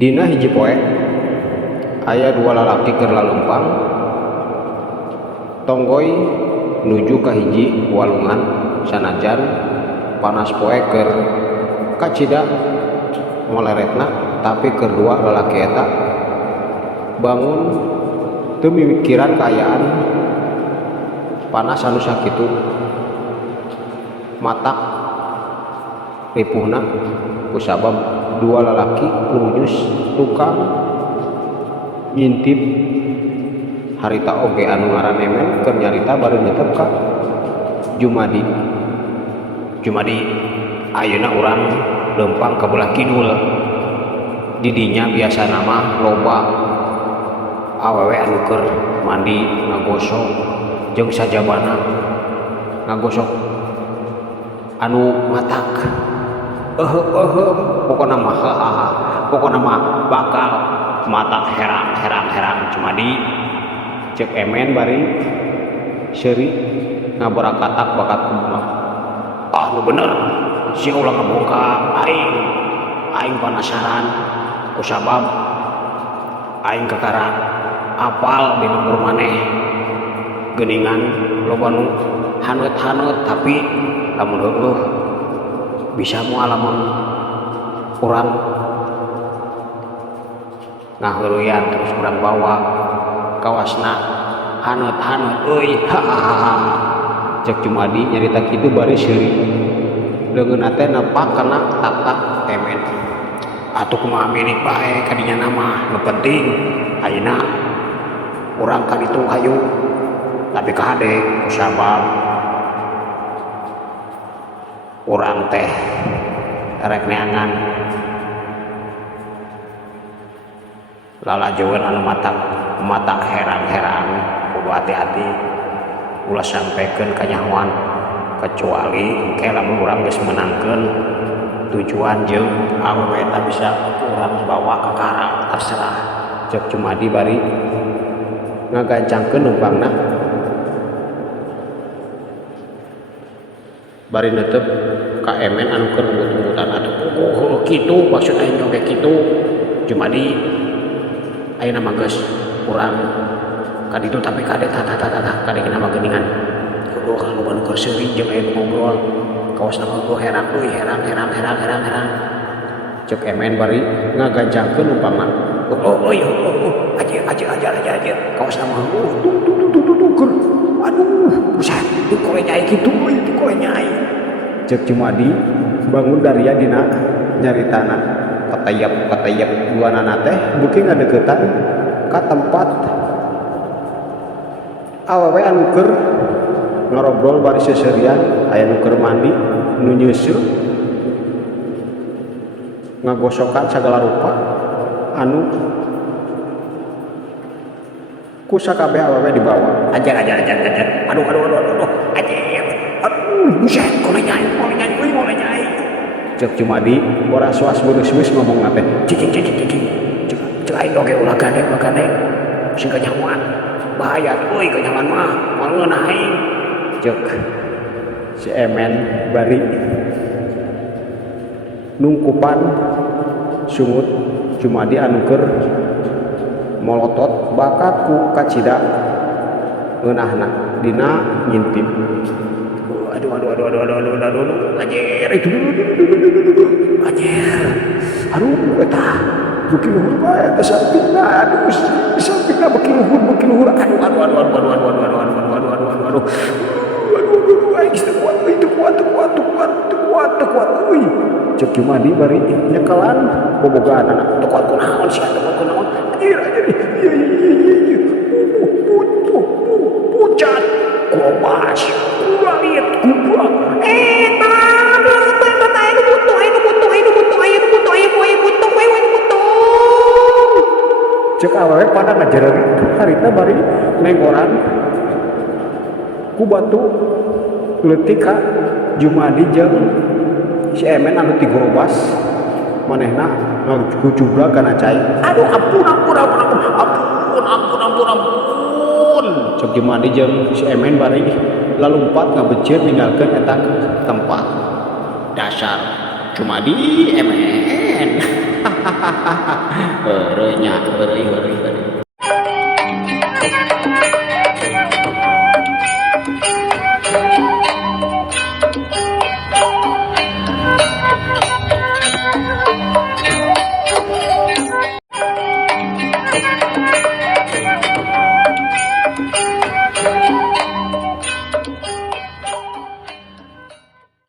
Dina hiji poe aya dua lalaki keur lalempang tonggoy nuju ka hiji walungan sanajan panas poe keur kacida moleretna, tapi kedua lalaki eta bangun teu mimikiran kaayaan panas anu sakitu, matak ripuhna kusabab dua lalaki lunyus tukang ngintip harita oge anu ngaran Emen keur nyarita bari netep ka Jumadi. Ayeuna urang lempang ka belah kidul, didinya biasa nama loba awewe anu keur mandi ngagosok jeung sajabana ngagosok anu matak pokona mah bakal mata herang Jumadi cek Emen bari seuri ngabarakatak bakat kumah nu bener si ulah ngabongka aing panasaran kusabab aing kekaran apal di nomor maneh geuningan loba nu haneut tapi lamun heueuh bisa moal lamun urang ngaheureuyan terus urang bawa kawasna haneut euy cek Jumadi nyarita kitu bari seuri leungeunna teh nepak kana tak Emen atuh kumaha milik bae kadinya nama nu penting ayeuna urang ka ditu hayu tapi kahade kusabab urang teh rek neangan lalajoeun anu mata herang kudu hati-hati ulah sampekeun ka nyahoan kecuali engke lamun urang geus menangkeun tujuan jeung awewe eta bisa urang bawa ka kara terserah cek Jumadi bari ngagancangkeun numpangna bari netep ka Emen anu keur ngebut-ngebutan atuh kitu maksud aing oge kitu Jumadi ayeuna mah geus urang kaditu tapi kade kade nama geuningan kudu kalau ban keur seuri jeung aya ngobrol kaosna mah herang cek Emen bari ngagancangkeun umpama aja kaosna mah tuh aduh buset teu kowe nyai kitu teu kowe nyai cek Jumadi bangun dari dina nyaritana katayap duanana teh beuki ngadeuketan ka tempat awewe anu keur ngarobrol bari seseurian aya nu keur mandi nu nyeuseul ngagosokan sagala rupa anu ku sakabeh awewe dibawa ajar aduh buset koleh nyai cek Jumadi was-was beus ngomong teh cing cek aing oge ulah gandeng sing kanyahoan bahaya euy kenyaman mah moal aing cek si Emen bari nungkupan sungut Jumadi anu keur molotot bakat ku kacida ngeunahna dina ngintip aduh anjir itu anjir aduh eta beuki luhur bae teh sampingna aduh sampingna beuki luhur aduh aing geus teu kuat euy cek Jumadi bari nyekelan bobogaanna teu kuat kunaon sia anjir iya pucat kobas kulit kubrak eta aing butuh cek awewe pada ngajereuk harita bari nenggoran ku batu leutik ka Jumadi jeung si Emen anu tigorobas manehna ngajubrag kana cai aduh ampun cek Jumadi jeung si Emen bari lalumpat ngabeceut ninggalkeun eta tempat dasar Jumadi Emen heureuy nya heureuy